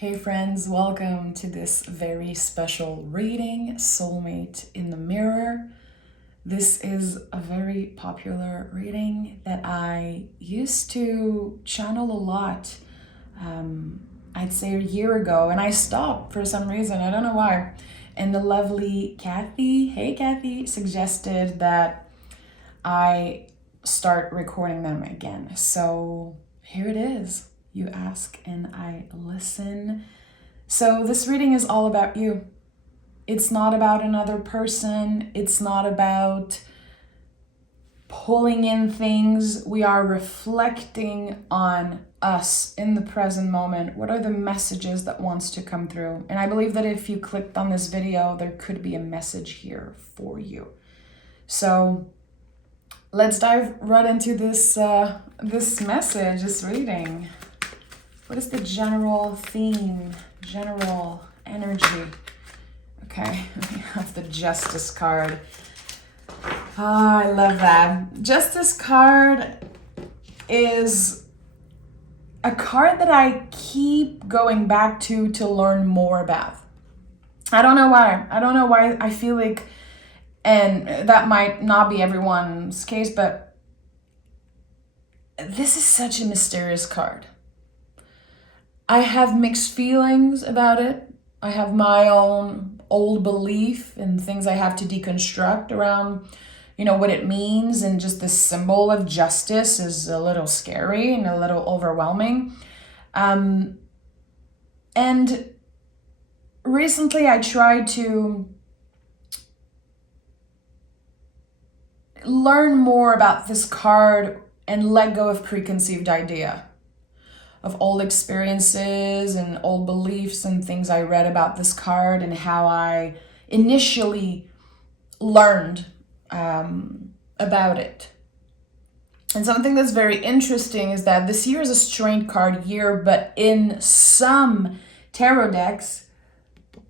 Hey friends, welcome to this very special reading, Soulmate in the Mirror. This is a very popular reading that I used to channel a lot, I'd say a year ago, and I stopped for some reason, I don't know why. And the lovely Kathy, suggested that I start recording them again. So here it is. You ask and I listen. So this reading is all about you. It's not about another person. It's not about pulling in things. We are reflecting on us in the present moment. What are the messages that wants to come through? And I believe that if you clicked on this video, there could be a message here for you. So let's dive right into this message, this reading. What is the general theme, general energy? Okay, we have the Justice card. Oh, I love that. Justice card is a card that I keep going back to learn more about. I don't know why. I feel like, and that might not be everyone's case, but this is such a mysterious card. I have mixed feelings about it. I have my own old belief and things I have to deconstruct around, what it means. And just the symbol of justice is a little scary and a little overwhelming. And recently I tried to learn more about this card and let go of preconceived idea of old experiences and old beliefs and things I read about this card and how I initially learned about it. And something that's very interesting is that this year is a strength card year, but in some tarot decks,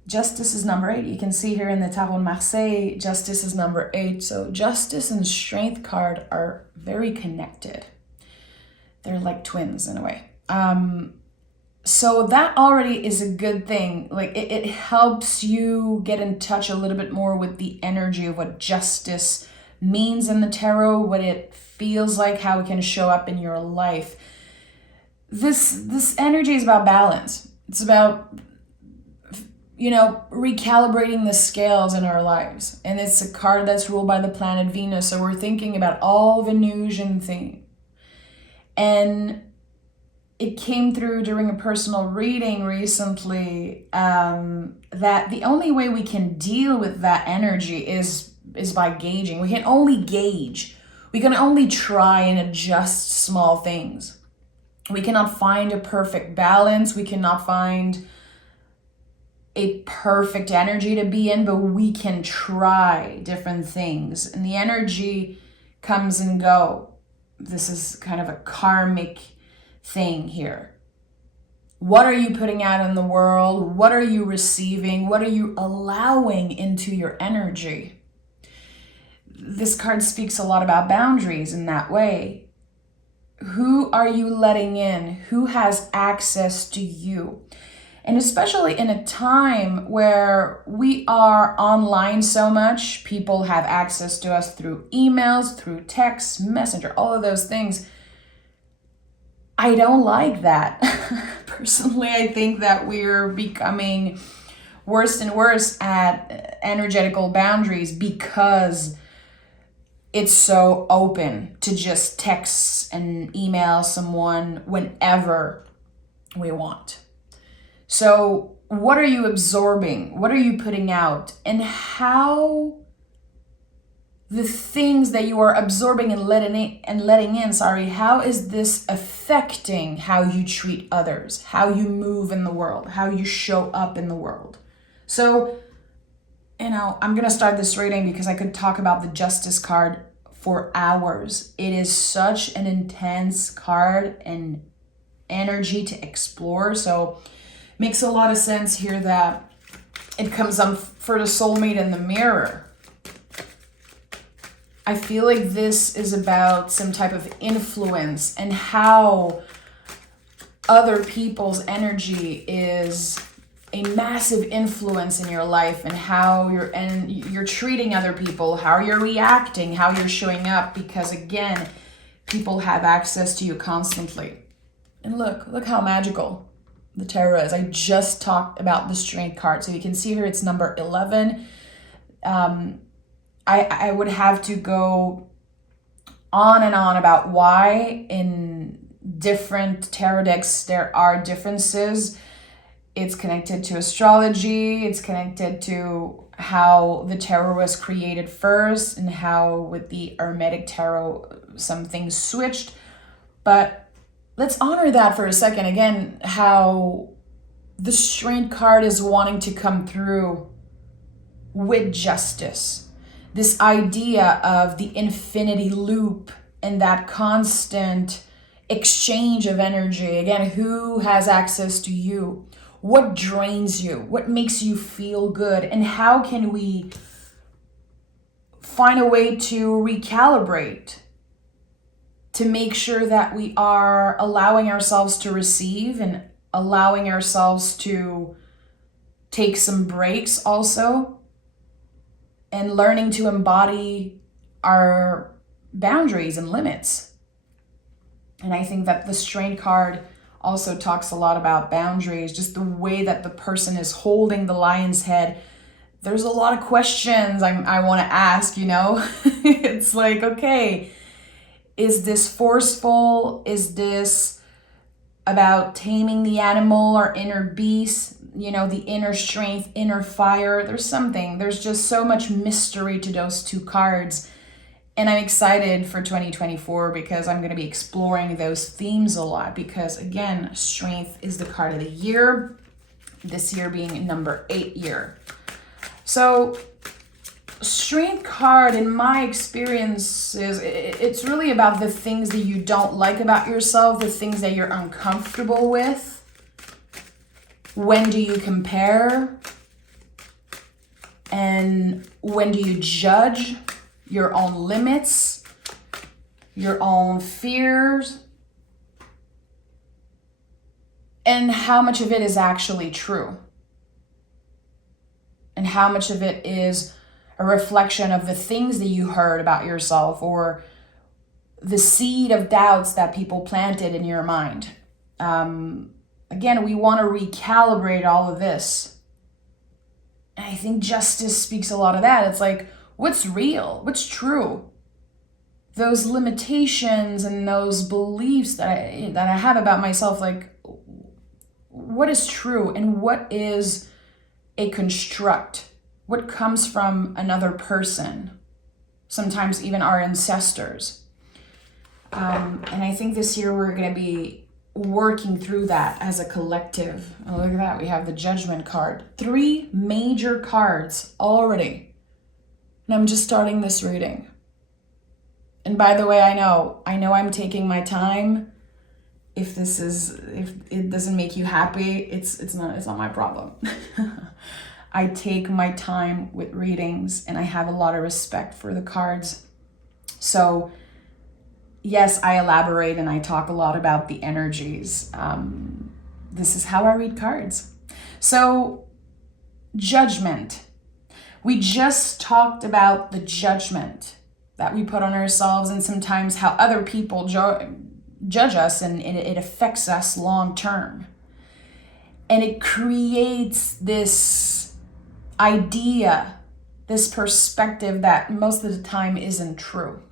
Justice is number 8. You can see here in the Tarot de Marseille, Justice is number 8. So Justice and Strength card are very connected. They're like twins in a way. So that already is a good thing. Like it helps you get in touch a little bit more with the energy of what justice means in the tarot, what it feels like, how it can show up in your life. This energy is about balance. It's about, recalibrating the scales in our lives. And it's a card that's ruled by the planet Venus. So we're thinking about all Venusian things. And it came through during a personal reading recently that the only way we can deal with that energy is by gauging. We can only gauge. We can only try and adjust small things. We cannot find a perfect balance. We cannot find a perfect energy to be in, but we can try different things. And the energy comes and go. This is kind of a karmic thing here. What are you putting out in the world? What are you receiving? What are you allowing into your energy? This card speaks a lot about boundaries in that way. Who are you letting in? Who has access to you? And especially in a time where we are online so much, people have access to us through emails, through text, messenger, all of those things. I don't like that. Personally, I think that we're becoming worse and worse at energetical boundaries because it's so open to just text and email someone whenever we want. So what are you absorbing? What are you putting out? And how the things that you are absorbing and letting in, how is this affecting how you treat others, how you move in the world, how you show up in the world? So, I'm going to start this reading because I could talk about the Justice card for hours. It is such an intense card and energy to explore. So it makes a lot of sense here that it comes up for the soulmate in the mirror. I feel like this is about some type of influence and how other people's energy is a massive influence in your life, and how you're treating other people, how you're reacting, how you're showing up, because again, people have access to you constantly. And look how magical the tarot is. I just talked about the Strength card, so you can see here it's number 11. I would have to go on and on about why in different tarot decks there are differences. It's connected to astrology, it's connected to how the tarot was created first, and how with the Hermetic tarot some things switched. But let's honor that for a second. Again, how the Strength card is wanting to come through with justice. This idea of the infinity loop and that constant exchange of energy. Again, who has access to you? What drains you? What makes you feel good? And how can we find a way to recalibrate, to make sure that we are allowing ourselves to receive and allowing ourselves to take some breaks also, and learning to embody our boundaries and limits. And I think that the Strength card also talks a lot about boundaries, just the way that the person is holding the lion's head. There's a lot of questions I want to ask, It's like, okay, is this forceful? Is this about taming the animal or inner beast? The inner strength, inner fire. There's just so much mystery to those two cards. And I'm excited for 2024 because I'm going to be exploring those themes a lot, because again, Strength is the card of the year, this year being number 8 year. So Strength card, in my experience, it's really about the things that you don't like about yourself, the things that you're uncomfortable with. When do you compare? And when do you judge your own limits, your own fears, and how much of it is actually true? And how much of it is a reflection of the things that you heard about yourself, or the seed of doubts that people planted in your mind? Again, we want to recalibrate all of this. And I think justice speaks a lot of that. It's like, what's real? What's true? Those limitations and those beliefs that I have about myself, like, what is true and what is a construct? What comes from another person? Sometimes even our ancestors. And I think this year we're going to be working through that as a collective. Oh, look at that. We have the Judgment card. 3 major cards already. And I'm just starting this reading. And by the way, I know I'm taking my time. If it doesn't make you happy, it's not my problem. I take my time with readings, and I have a lot of respect for the cards. So yes, I elaborate and I talk a lot about the energies. This is how I read cards. So, Judgment. We just talked about the judgment that we put on ourselves, and sometimes how other people judge us, and it affects us long term. And it creates this idea, this perspective that most of the time isn't true.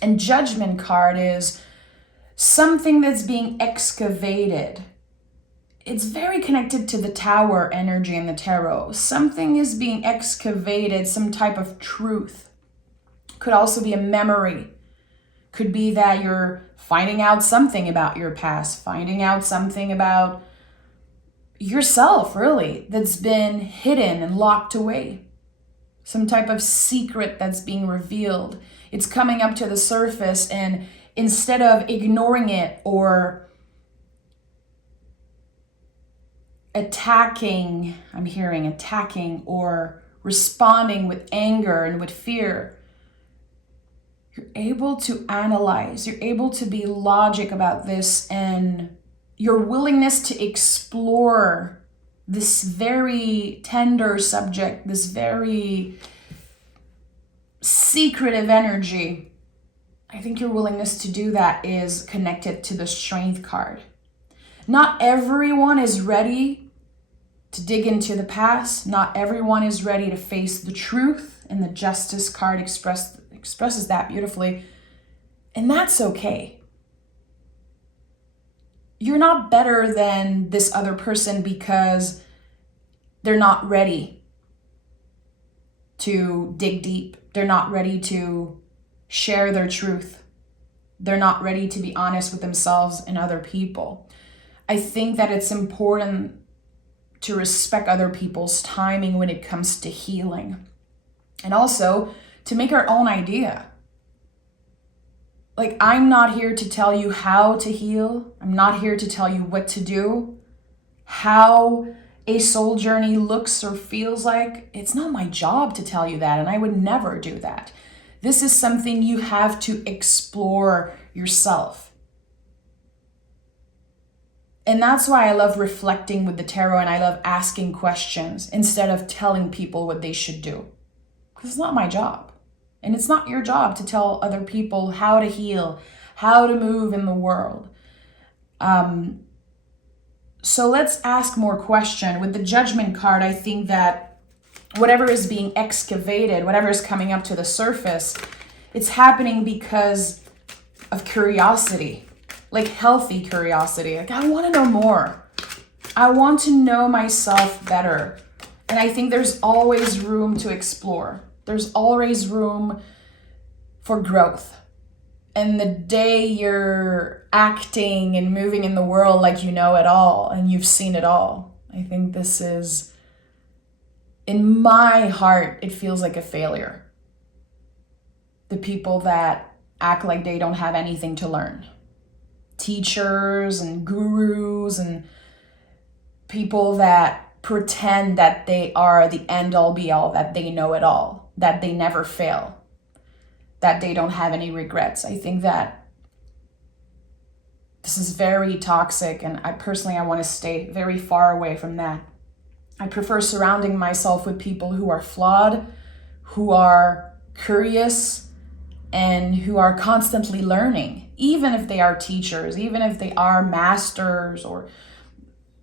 And Judgment card is something that's being excavated. It's very connected to the Tower energy in the tarot. Something is being excavated, some type of truth. Could also be a memory. Could be that you're finding out something about your past, finding out something about yourself, really, that's been hidden and locked away. Some type of secret that's being revealed. It's coming up to the surface, and instead of ignoring it or attacking or responding with anger and with fear, you're able to analyze, you're able to be logic about this, and your willingness to explore this very tender subject, this very secretive energy, I think your willingness to do that is connected to the Strength card. Not everyone is ready to dig into the past. Not everyone is ready to face the truth, and the Justice card expresses that beautifully. And that's okay. You're not better than this other person because they're not ready to dig deep. They're not ready to share their truth. They're not ready to be honest with themselves and other people. I think that it's important to respect other people's timing when it comes to healing. And also to make our own idea. Like, I'm not here to tell you how to heal. I'm not here to tell you what to do. How a soul journey looks or feels like. It's not my job to tell you that, and I would never do that. This is something you have to explore yourself. And that's why I love reflecting with the tarot, and I love asking questions instead of telling people what they should do. Because it's not my job. And it's not your job to tell other people how to heal, how to move in the world. So let's ask more questions. With the Judgment card, I think that whatever is being excavated, whatever is coming up to the surface, it's happening because of curiosity. Like healthy curiosity. Like, I want to know more. I want to know myself better. And I think there's always room to explore. There's always room for growth. And the day you're acting and moving in the world like you know it all and you've seen it all, I think this is, in my heart, it feels like a failure. The people that act like they don't have anything to learn. Teachers and gurus and people that pretend that they are the end all be all, that they know it all, that they never fail, that they don't have any regrets. I think that this is very toxic, and I want to stay very far away from that. I prefer surrounding myself with people who are flawed, who are curious, and who are constantly learning, even if they are teachers, even if they are masters or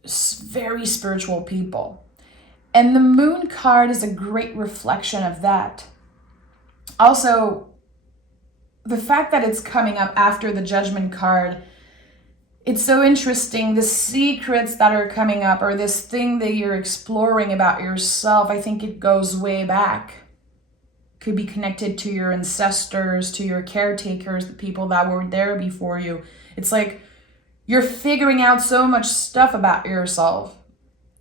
very spiritual people. And the Moon card is a great reflection of that. Also, the fact that it's coming up after the Judgment card, it's so interesting. The secrets that are coming up, or this thing that you're exploring about yourself, I think it goes way back. Could be connected to your ancestors, to your caretakers, the people that were there before you. It's like you're figuring out so much stuff about yourself,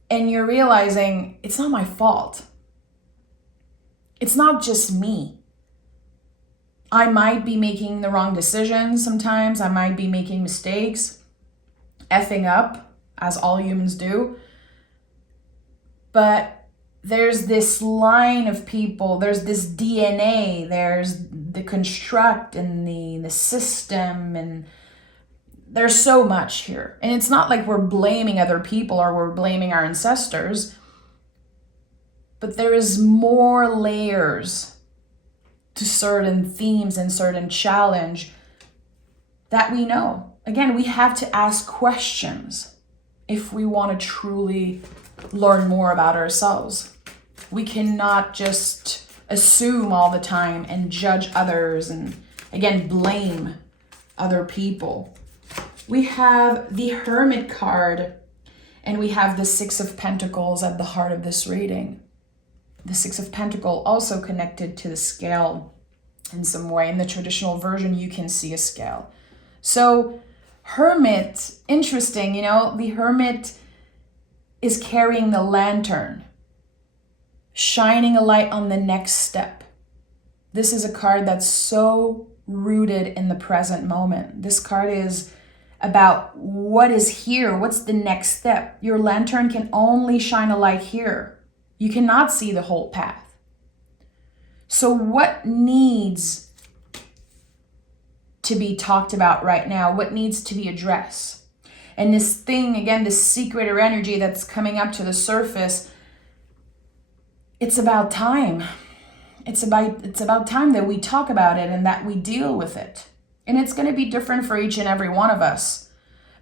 and you're realizing it's not my fault. It's not just me. I might be making the wrong decisions sometimes. I might be making mistakes, effing up, as all humans do. But there's this line of people, there's this DNA, there's the construct and the system, and there's so much here. And it's not like we're blaming other people or we're blaming our ancestors, but there is more layers to certain themes and certain challenge that we know. Again, we have to ask questions if we want to truly learn more about ourselves. We cannot just assume all the time and judge others and, again, blame other people. We have the Hermit card, and we have the Six of Pentacles at the heart of this reading. The Six of Pentacles also connected to the scale in some way. In the traditional version, you can see a scale. So Hermit, interesting, the Hermit is carrying the lantern, shining a light on the next step. This is a card that's so rooted in the present moment. This card is about what is here, what's the next step. Your lantern can only shine a light here. You cannot see the whole path. So what needs to be talked about right now? What needs to be addressed? And this thing, again, this secret or energy that's coming up to the surface, it's about time. It's about time that we talk about it and that we deal with it. And it's going to be different for each and every one of us.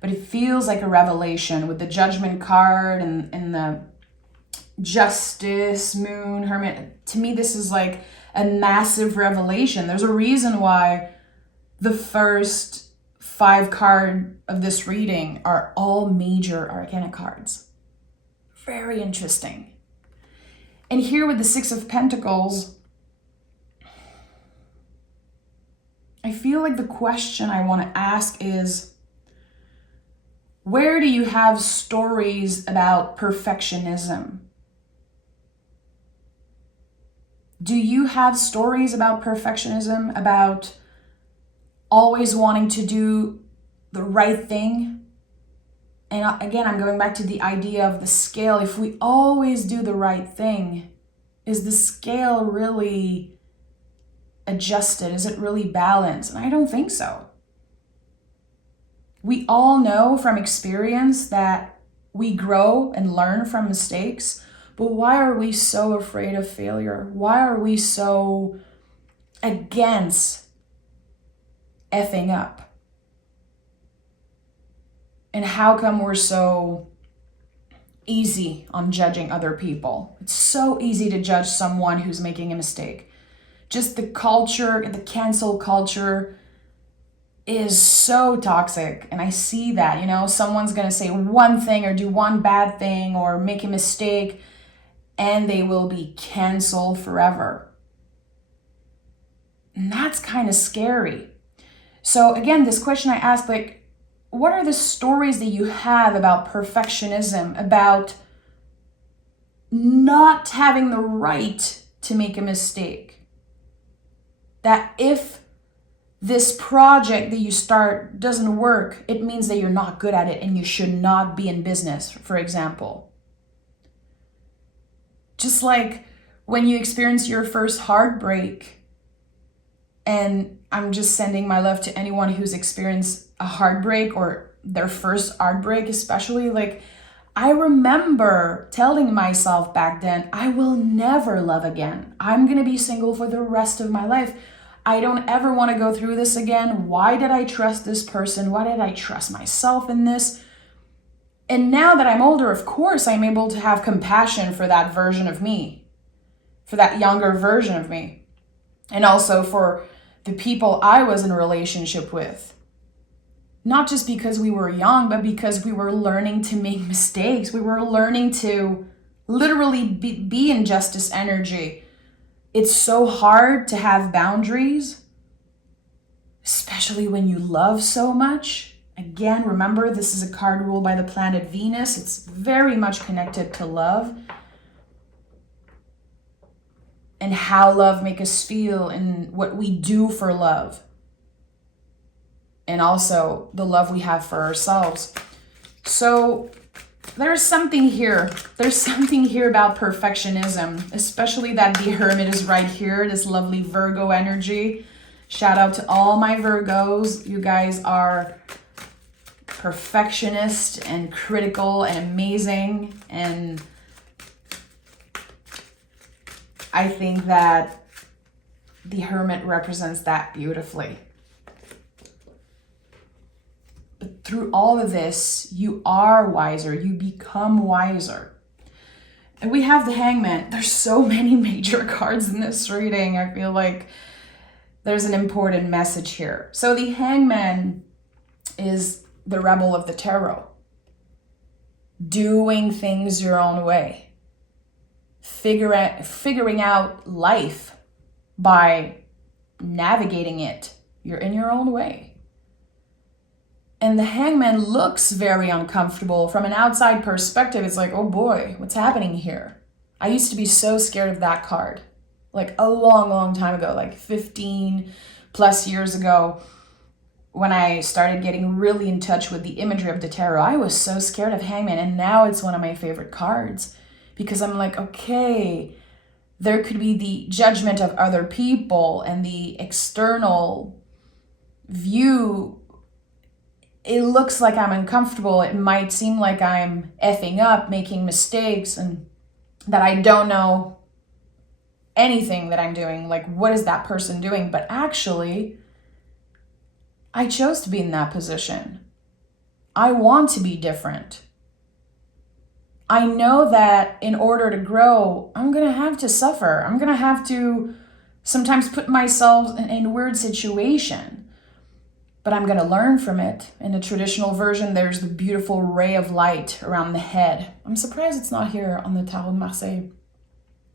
But it feels like a revelation with the Judgment card and the Justice, Moon, Hermit. To me, this is like a massive revelation. There's a reason why the first 5 cards of this reading are all major arcana cards. Very interesting. And here with the 6 of Pentacles, I feel like the question I want to ask is, where do you have stories about perfectionism? Do you have stories about perfectionism, about always wanting to do the right thing? And again, I'm going back to the idea of the scale. If we always do the right thing, is the scale really adjusted? Is it really balanced? And I don't think so. We all know from experience that we grow and learn from mistakes, but why are we so afraid of failure? Why are we so against effing up? And how come we're so easy on judging other people? It's so easy to judge someone who's making a mistake. Just the culture, the cancel culture is so toxic. And I see that, someone's going to say one thing or do one bad thing or make a mistake, and they will be canceled forever. And that's kind of scary. So again, this question I asked, what are the stories that you have about perfectionism, about not having the right to make a mistake? That if this project that you start doesn't work, it means that you're not good at it and you should not be in business, for example. Just like when you experience your first heartbreak, and I'm just sending my love to anyone who's experienced a heartbreak or their first heartbreak, especially, I remember telling myself back then, I will never love again. I'm going to be single for the rest of my life. I don't ever want to go through this again. Why did I trust this person? Why did I trust myself in this? And now that I'm older, of course, I'm able to have compassion for that version of me, for that younger version of me, and also for the people I was in a relationship with. Not just because we were young, but because we were learning to make mistakes. We were learning to literally be in justice energy. It's so hard to have boundaries, especially when you love so much. Again, remember, this is a card ruled by the planet Venus. It's very much connected to love and how love makes us feel and what we do for love. And also the love we have for ourselves. So there's something here. There's something here about perfectionism, especially that the Hermit is right here, this lovely Virgo energy. Shout out to all my Virgos. You guys are perfectionist and critical and amazing. And I think that the Hermit represents that beautifully. But through all of this, you are wiser. You become wiser. And we have the Hangman. There's so many major cards in this reading. I feel like there's an important message here. So the Hangman is the rebel of the tarot. Doing things your own way. Figuring out life by navigating it. You're in your own way. And the Hangman looks very uncomfortable. From an outside perspective, it's like, oh boy, what's happening here? I used to be so scared of that card. A long time ago, 15 plus years ago, when I started getting really in touch with the imagery of the tarot, I was so scared of Hangman. And now it's one of my favorite cards because I'm like, okay, there could be the judgment of other people and the external view it looks like I'm uncomfortable. It might seem like I'm effing up, making mistakes, and that I don't know anything that I'm doing. Like, what is that person doing? But actually, I chose to be in that position. I want to be different. I know that in order to grow, I'm going to have to suffer. I'm going to have to sometimes put myself in a weird situation. But I'm going to learn from it. In the traditional version, there's the beautiful ray of light around the head. I'm surprised it's not here on the Tarot de Marseille,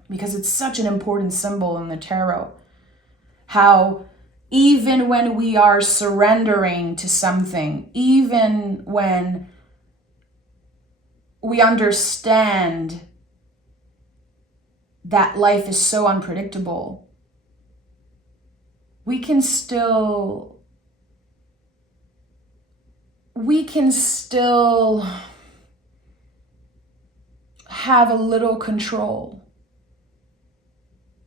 because it's such an important symbol in the tarot. How even when we are surrendering to something, even when we understand that life is so unpredictable, we can still have a little control.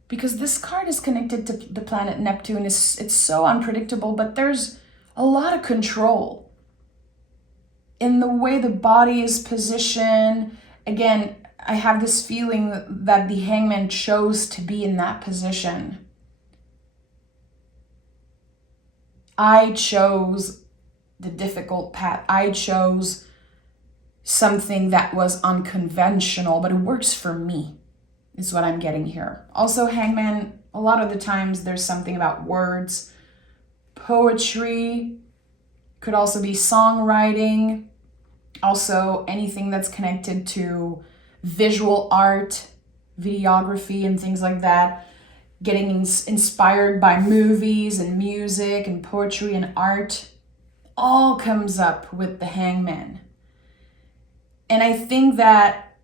Because this card is connected to the planet Neptune. It's so unpredictable, but there's a lot of control in the way the body is positioned. Again, I have this feeling that the Hangman chose to be in that position. I chose the difficult path. I chose something that was unconventional, but it works for me, is what I'm getting here. Also, Hangman, a lot of the times there's something about words. Poetry could also be songwriting. Also, anything that's connected to visual art, videography, and things like that. Getting inspired by movies and music and poetry and art all comes up with the Hangman. And I think that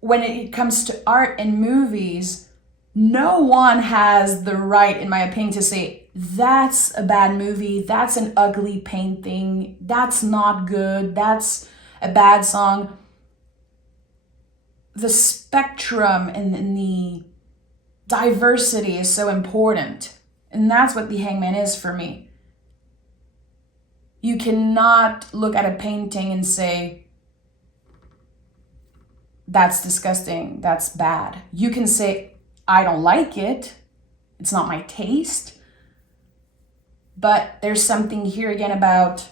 when it comes to art and movies, no one has the right, in my opinion, to say, that's a bad movie, that's an ugly painting, that's not good, that's a bad song. The spectrum and the diversity is so important. And that's what the Hangman is for me. You cannot look at a painting and say, that's disgusting, that's bad. You can say, I don't like it, it's not my taste. But there's something here again about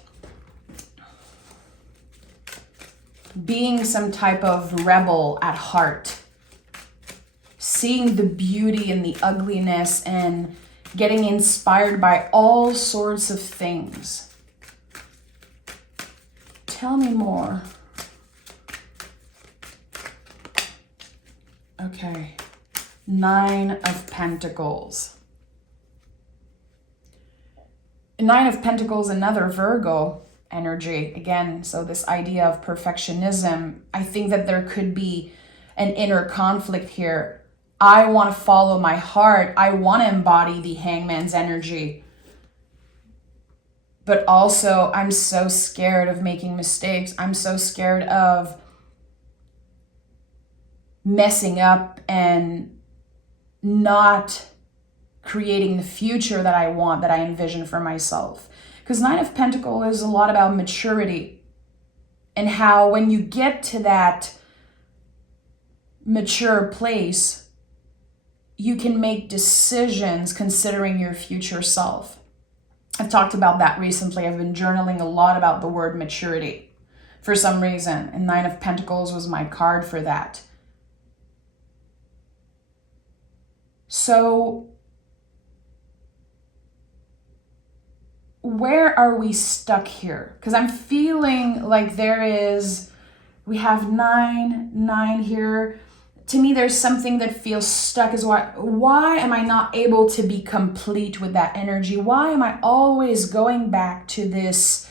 being some type of rebel at heart, seeing the beauty and the ugliness and getting inspired by all sorts of things. Tell me more. Okay, 9 of Pentacles. 9 of Pentacles, another Virgo energy. Again, so this idea of perfectionism, I think that there could be an inner conflict here. I want to follow my heart. I want to embody the Hangman's energy. But also, I'm so scared of making mistakes. I'm so scared of messing up and not creating the future that I want, that I envision for myself. Because 9 of Pentacles is a lot about maturity and how when you get to that mature place, you can make decisions considering your future self. I've talked about that recently. I've been journaling a lot about the word maturity for some reason, and 9 of Pentacles was my card for that. So where are we stuck here? Because I'm feeling like we have 9 here. To me, there's something that feels stuck. Is why am I not able to be complete with that energy? Why am I always going back to this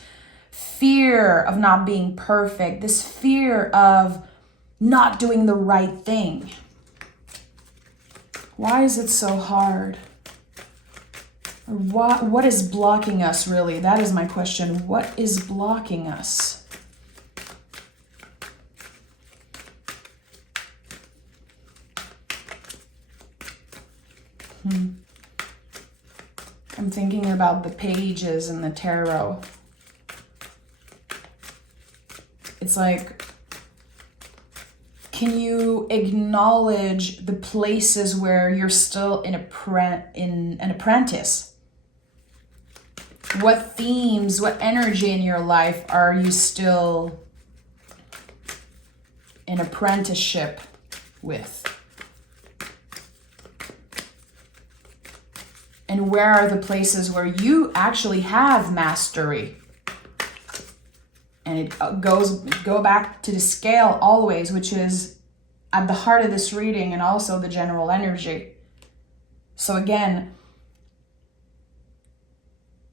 fear of not being perfect, this fear of not doing the right thing? Why is it so hard? What is blocking us, really? That is my question. What is blocking us? I'm thinking about the pages in the tarot. It's like, can you acknowledge the places where you're still in an apprentice? What themes, what energy in your life are you still in apprenticeship with? And where are the places where you actually have mastery? And it go back to the scale always, which is at the heart of this reading, and also the general energy. So again,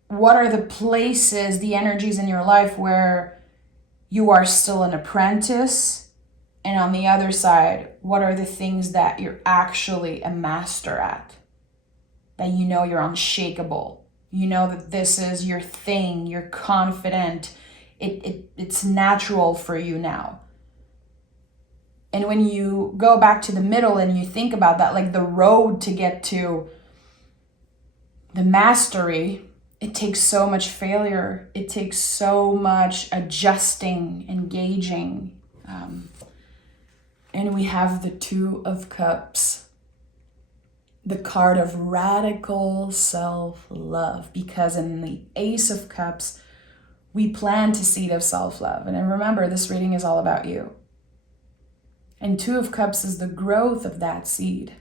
what are the places, the energies in your life where you are still an apprentice? And on the other side, what are the things that you're actually a master at? That you know you're unshakable. You know that this is your thing, you're confident. It's natural for you now. And when you go back to the middle and you think about that, like the road to get to the mastery, it takes so much failure. It takes so much adjusting, engaging. And we have the Two of Cups, the card of radical self-love, because in the Ace of Cups, we plant a seed of self-love. And then remember, this reading is all about you. And Two of Cups is the growth of that seed.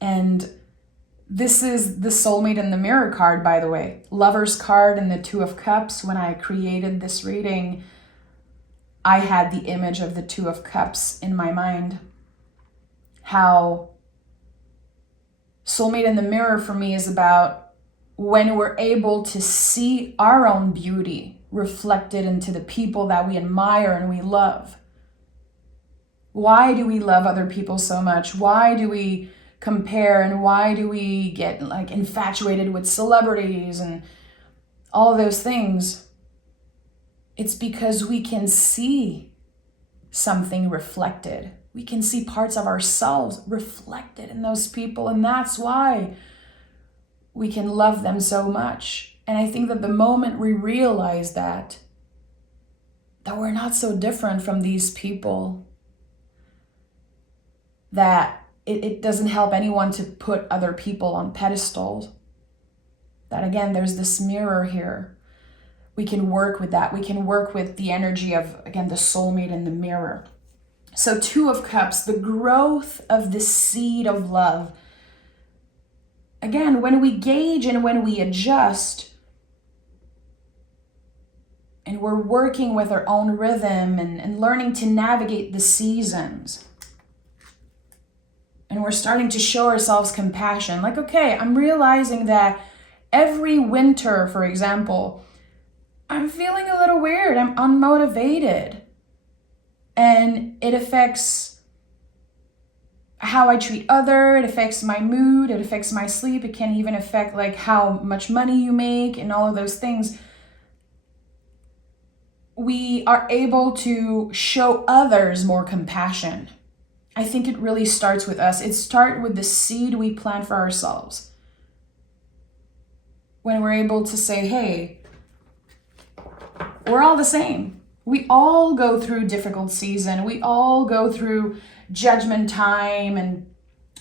And this is the soulmate in the mirror card, by the way. Lover's card and the Two of Cups. When I created this reading, I had the image of the Two of Cups in my mind. How soulmate in the mirror for me is about when we're able to see our own beauty reflected into the people that we admire and we love. Why do we love other people so much? Why do we compare, and why do we get like infatuated with celebrities and all those things? It's because we can see something reflected. We can see parts of ourselves reflected in those people, and that's why we can love them so much. And I think that the moment we realize that we're not so different from these people, that it doesn't help anyone to put other people on pedestals. That again, there's this mirror here. We can work with that. We can work with the energy of, again, the soulmate in the mirror. So Two of Cups, the growth of the seed of love. Again, when we gauge and when we adjust, and we're working with our own rhythm and learning to navigate the seasons, and we're starting to show ourselves compassion. Like, okay, I'm realizing that every winter, for example, I'm feeling a little weird. I'm unmotivated. And it affects how I treat others. It affects my mood. It affects my sleep. It can even affect like how much money you make and all of those things. We are able to show others more compassion. I think it really starts with us. It starts with the seed we plant for ourselves. When we're able to say, hey, we're all the same. We all go through difficult season. We all go through judgment time and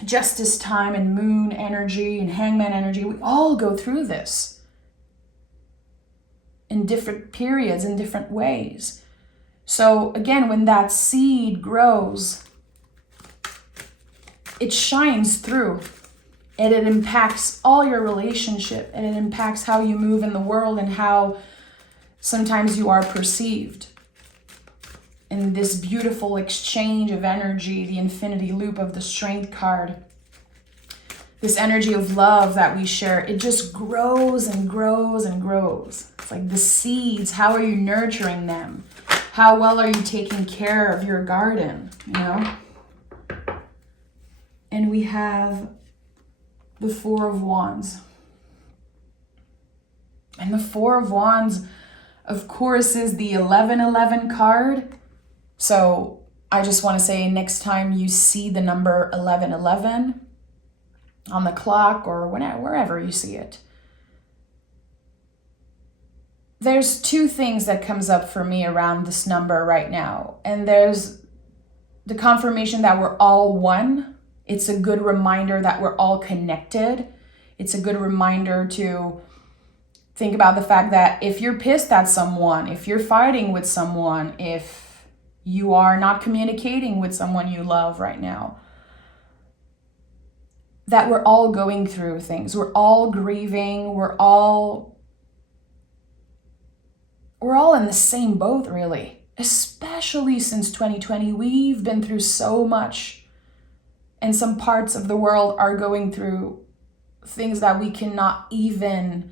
justice time and moon energy and hangman energy. We all go through this in different periods, in different ways. So again, when that seed grows, it shines through and it impacts all your relationship, and it impacts how you move in the world and how sometimes you are perceived. In this beautiful exchange of energy, the infinity loop of the strength card, this energy of love that we share, it just grows and grows and grows. It's like the seeds, how are you nurturing them? How well are you taking care of your garden, you know? And we have the Four of Wands. And the Four of Wands, of course, is the 1111 card. So I just want to say, next time you see the number 1111 on the clock or wherever you see it, there's two things that comes up for me around this number right now. And there's the confirmation that we're all one. It's a good reminder that we're all connected. It's a good reminder to think about the fact that if you're pissed at someone, if you're fighting with someone, if you are not communicating with someone you love right now, that we're all going through things. We're all grieving. We're all in the same boat, really. Especially since 2020, we've been through so much. And some parts of the world are going through things that we cannot even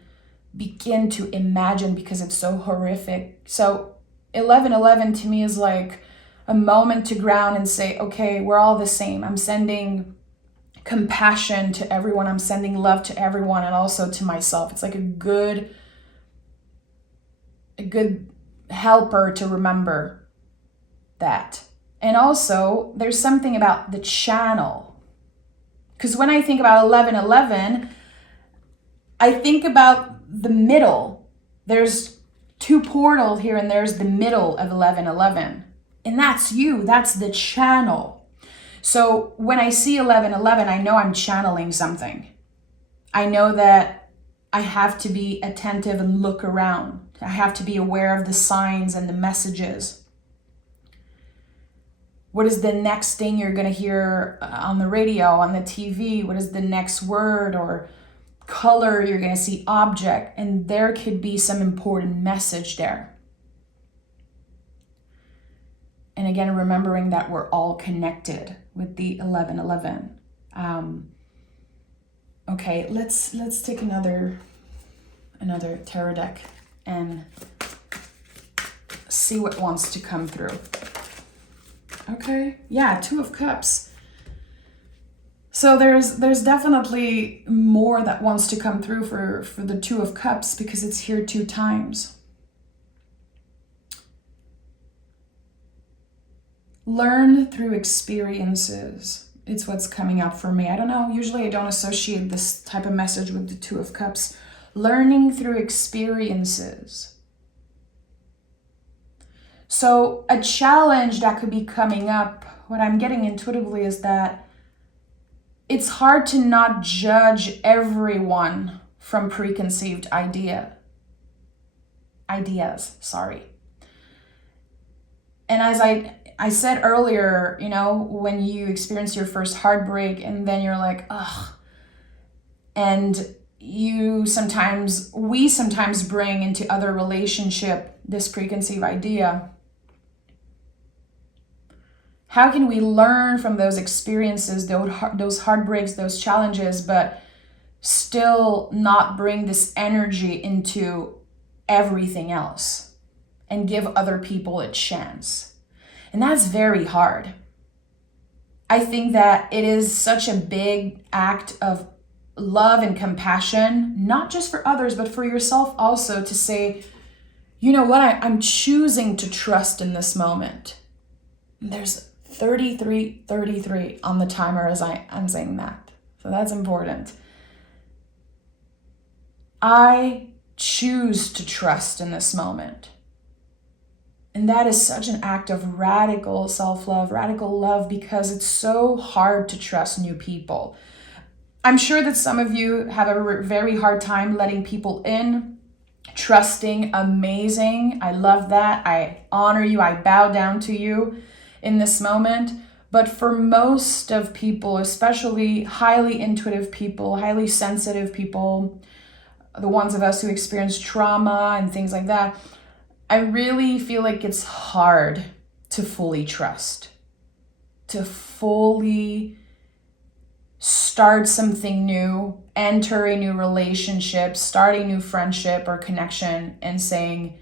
begin to imagine because it's so horrific. So 11/11 to me is like a moment to ground and say, okay, we're all the same. I'm sending compassion to everyone. I'm sending love to everyone and also to myself. It's like a good helper to remember that. And also, there's something about the channel. Because when I think about 11/11, I think about the middle. There's two portals here and there's the middle of 11/11. And that's you. That's the channel. So when I see 11/11, I know I'm channeling something. I know that I have to be attentive and look around. I have to be aware of the signs and the messages. What is the next thing you're going to hear on the radio, on the TV? What is the next word or color you're going to see, object? And there could be some important message there. And again, remembering that we're all connected with the 11/11. Okay, let's take another tarot deck and see what wants to come through. Okay, yeah, Two of Cups. So there's definitely more that wants to come through for the Two of Cups because it's here 2 times. Learn through experiences. It's what's coming up for me. I don't know, usually I don't associate this type of message with the Two of Cups. Learning through experiences. So a challenge that could be coming up, what I'm getting intuitively is that it's hard to not judge everyone from preconceived ideas. And as I said earlier, you know, when you experience your first heartbreak and then you're like, ugh, and we sometimes bring into other relationship this preconceived idea. How can we learn from those experiences, those heartbreaks, those challenges, but still not bring this energy into everything else and give other people a chance? And that's very hard. I think that it is such a big act of love and compassion, not just for others, but for yourself also, to say, you know what, I'm choosing to trust in this moment. And there's 33 on the timer as I'm saying that. So that's important. I choose to trust in this moment. And that is such an act of radical self-love, radical love, because it's so hard to trust new people. I'm sure that some of you have a very hard time letting people in, trusting. Amazing. I love that. I honor you. I bow down to you in this moment. But for most of people, especially highly intuitive people, highly sensitive people, the ones of us who experience trauma and things like that, I really feel like it's hard to fully trust, to fully start something new, enter a new relationship, start a new friendship or connection and saying,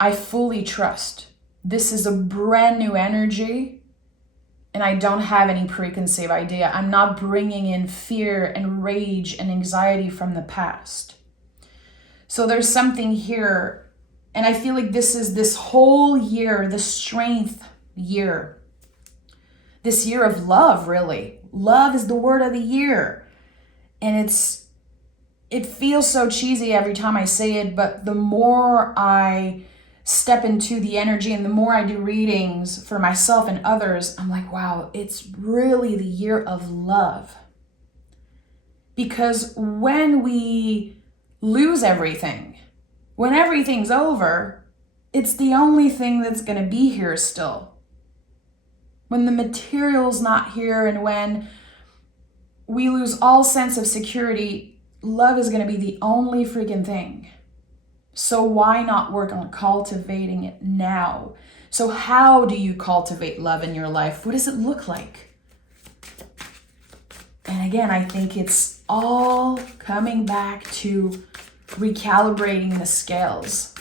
I fully trust. This is a brand new energy and I don't have any preconceived idea. I'm not bringing in fear and rage and anxiety from the past. So there's something here, and I feel like this is this whole year, the strength year, this year of love, really. Love is the word of the year. And it's it feels so cheesy every time I say it, but the more I step into the energy and the more I do readings for myself and others, I'm like, wow, it's really the year of love. Because when we lose everything, when everything's over, it's the only thing that's going to be here still. When the material's not here and when we lose all sense of security, love is going to be the only freaking thing. So why not work on cultivating it now? So how do you cultivate love in your life? What does it look like? And again, I think it's all coming back to recalibrating the scales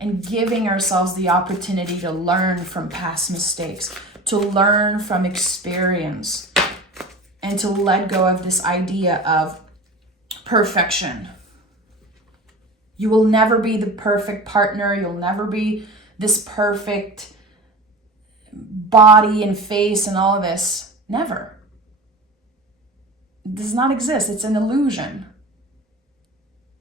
and giving ourselves the opportunity to learn from past mistakes, to learn from experience, and to let go of this idea of perfection. You will never be the perfect partner. You'll never be this perfect body and face and all of this. Never. It does not exist. It's an illusion.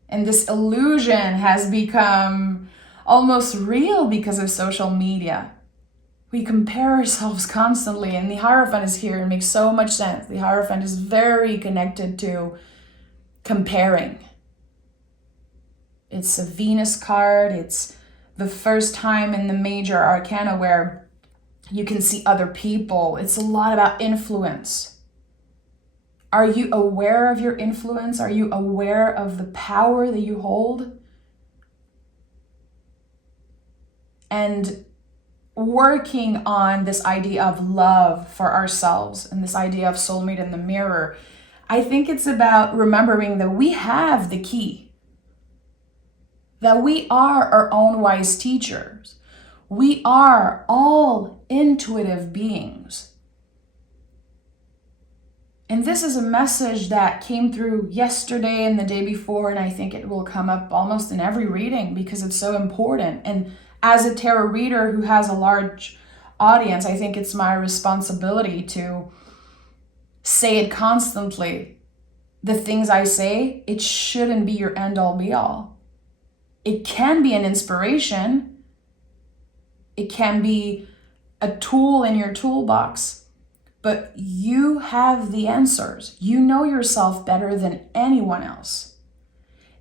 And this illusion has become almost real because of social media. We compare ourselves constantly, and the Hierophant is here. It makes so much sense. The Hierophant is very connected to comparing. It's a Venus card. It's the first time in the major arcana where you can see other people. It's a lot about influence. Are you aware of your influence? Are you aware of the power that you hold? And working on this idea of love for ourselves and this idea of soulmate in the mirror, I think it's about remembering that we have the key, that we are our own wise teachers. We are all intuitive beings. And this is a message that came through yesterday and the day before, and I think it will come up almost in every reading because it's so important. And as a tarot reader who has a large audience, I think it's my responsibility to say it constantly. The things I say, it shouldn't be your end-all be-all. It can be an inspiration. It can be a tool in your toolbox. But you have the answers. You know yourself better than anyone else.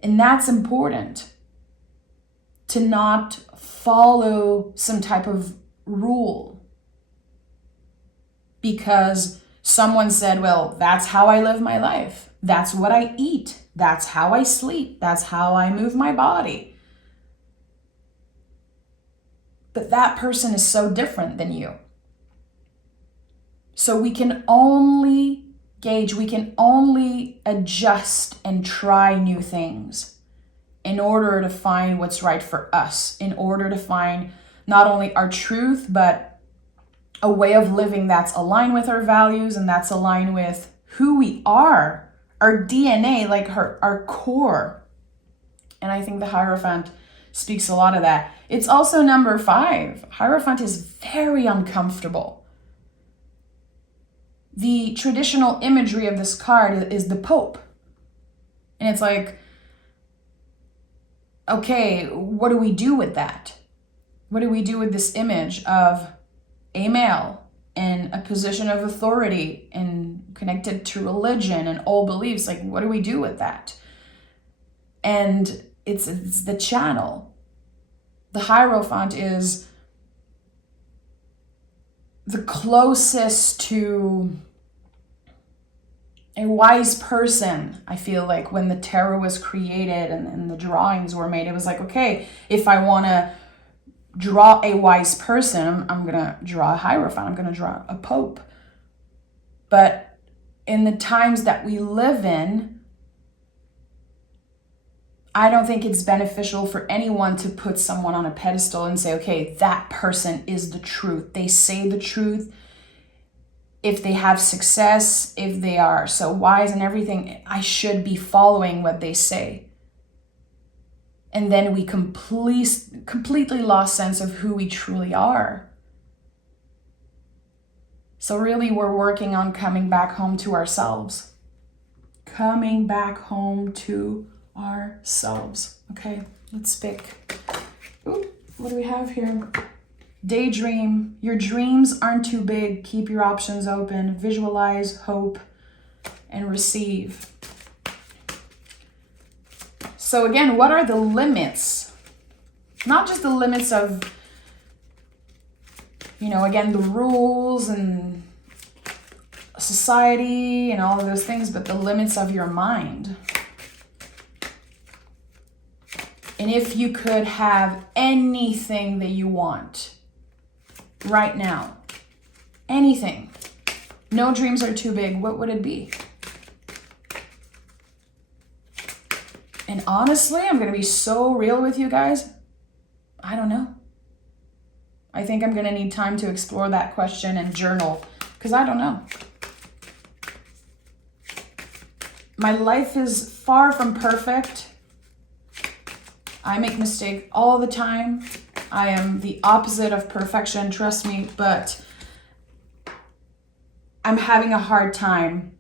And that's important, to not follow some type of rule because someone said, well, that's how I live my life. That's what I eat. That's how I sleep. That's how I move my body. But that person is so different than you. So we can only gauge, we can only adjust and try new things in order to find what's right for us, in order to find not only our truth, but a way of living that's aligned with our values and that's aligned with who we are, our DNA, like our core. And I think the Hierophant speaks a lot of that. It's also number 5. Hierophant is very uncomfortable. The traditional imagery of this card is the Pope. And it's like, okay, what do we do with that? What do we do with this image of a male in a position of authority and connected to religion and old beliefs? Like, what do we do with that? And it's the channel. The Hierophant is the closest to a wise person. I feel like when the tarot was created and the drawings were made, it was like, okay, if I want to draw a wise person, I'm going to draw a Hierophant, I'm going to draw a Pope. But in the times that we live in, I don't think it's beneficial for anyone to put someone on a pedestal and say, okay, that person is the truth. They say the truth. If they have success, if they are so wise and everything, I should be following what they say. And then we completely lost sense of who we truly are. So really, we're working on coming back home to ourselves. Coming back home to ourselves. Okay, let's pick. Ooh, what do we have here? Daydream. Your dreams aren't too big. Keep your options open. Visualize, hope, and receive. So again, what are the limits? Not just the limits of, again, the rules and society and all of those things, but the limits of your mind. And if you could have anything that you want right now, anything, no dreams are too big, what would it be? And honestly, I'm going to be so real with you guys. I don't know. I think I'm going to need time to explore that question and journal, because I don't know. My life is far from perfect. I make mistakes all the time. I am the opposite of perfection, trust me, but I'm having a hard time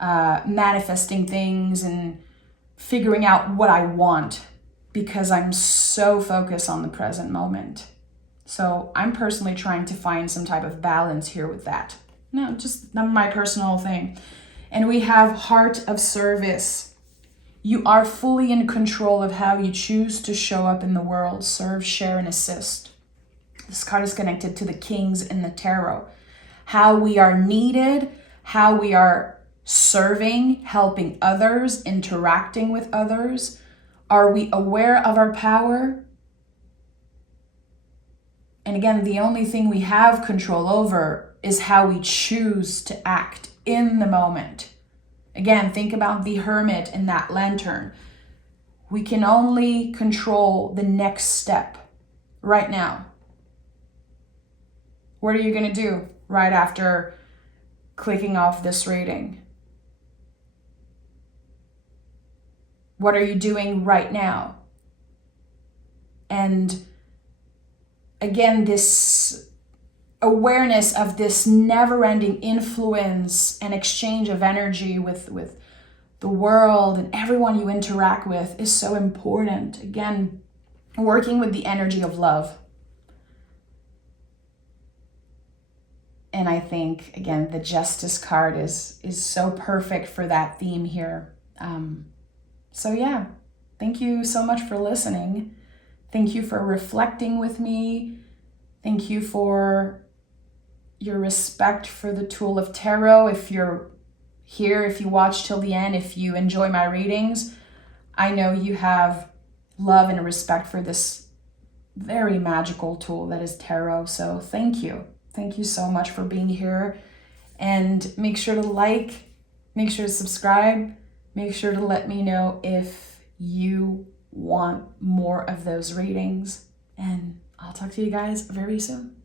manifesting things and figuring out what I want because I'm so focused on the present moment. So I'm personally trying to find some type of balance here with that. No, just my personal thing. And we have heart of service. You are fully in control of how you choose to show up in the world, serve, share, and assist. This card is connected to the kings in the tarot. How we are needed, how we are serving, helping others, interacting with others. Are we aware of our power? And again, the only thing we have control over is how we choose to act in the moment. Again, think about the hermit in that lantern. We can only control the next step right now. What are you going to do right after clicking off this reading? What are you doing right now? And again, this awareness of this never-ending influence and exchange of energy with the world and everyone you interact with is so important. Again, working with the energy of love. And I think, again, the Justice card is so perfect for that theme here. So yeah, thank you so much for listening. Thank you for reflecting with me. Thank you for your respect for the tool of tarot. If you're here, if you watch till the end, if you enjoy my readings, I know you have love and respect for this very magical tool that is tarot. So thank you. Thank you so much for being here. And make sure to like, make sure to subscribe, make sure to let me know if you want more of those readings. And I'll talk to you guys very soon.